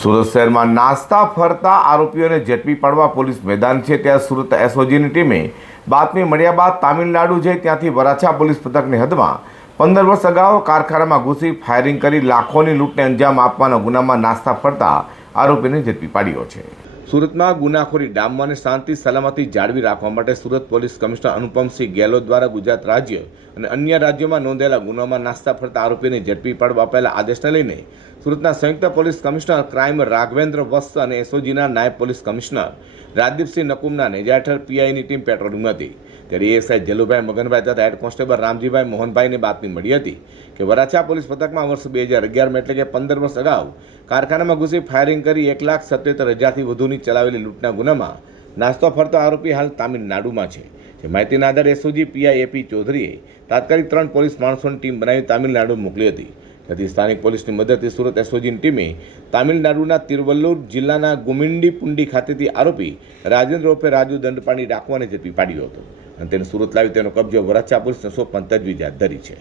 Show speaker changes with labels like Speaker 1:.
Speaker 1: સુરત શહેરમાં નાસ્તા ફરતા આરોપીઓને ઝડપી પાડવા પોલીસ મેદાન છે. ત્યાં સુરત એસઓજીની ટીમે બાતમી મળ્યા બાદ તામિલનાડુ જઈ ત્યાંથી વરાછા પોલીસ પથકની હદમાં પંદર વર્ષ અગાઉ કારખાનામાં ઘૂસી ફાયરિંગ કરી લાખોની લૂંટને અંજામ આપવાના ગુનામાં નાસ્તા ફરતા આરોપીને ઝડપી પાડ્યો છે. સુરતમાં ગુનાખોરી ડામવા અને શાંતિ સલામતી જાળવી રાખવા માટે સુરત પોલીસ કમિશનર અનુપમસિંહ ગેહલોત દ્વારા ગુજરાત રાજ્ય અને અન્ય રાજ્યોમાં નોંધાયેલા ગુનામાં નાસ્તા ફરતા આરોપીને ઝડપી પાડવા અપાયેલા આદેશને લઈને સુરતના સંયુક્ત police commissioner crime Raghvendra Vats અને એસઓજીના નાયબ પોલીસ કમિશનર રાજદીપસિંહ નકુમના નેજા હેઠળ પીઆઈની ટીમ પેટ્રોલિંગમાં હતી. ત્યારે એએસઆઈ જલુભાઈ મગનભાઈ તથા હેડ કોન્સ્ટેબલ રામજીભાઈ મોહનભાઈને બાતમી મળી હતી કે વરાછા પોલીસ પથકમાં વર્ષ બે હજાર અગિયારમાં એટલે કે પંદર વર્ષ અગાઉ કારખાનામાં ઘૂસી ફાયરિંગ કરી એક લાખ સત્યોતેર હજારથી વધુની ચલાવેલી લૂંટના ગુનામાં નાસ્તો ફરતો આરોપી હાલ તામિલનાડુમાં છે. જે માહિતીના આધારે એસઓજી, પીઆઈ, એપી ચૌધરીએ તાત્કાલિક ત્રણ પોલીસ માણસોની ટીમ બનાવી તામિલનાડુ મોકલી હતી. ત્યાંથી સ્થાનિક પોલીસની મદદથી સુરત એસઓજીની ટીમે તામિલનાડુના તિરુવલ્લુર જિલ્લાના ગુમિંડી પુંડી ખાતેથી આરોપી રાજેન્દ્ર ઉર્ફે રાજુ દંડપાણી રાખવાને ઝડપી પાડ્યો હતો. અને તેને સુરત લાવી તેનો કબજો વરાછા પોલીસને સોંપવાની તજવીજ હાથ ધરી છે.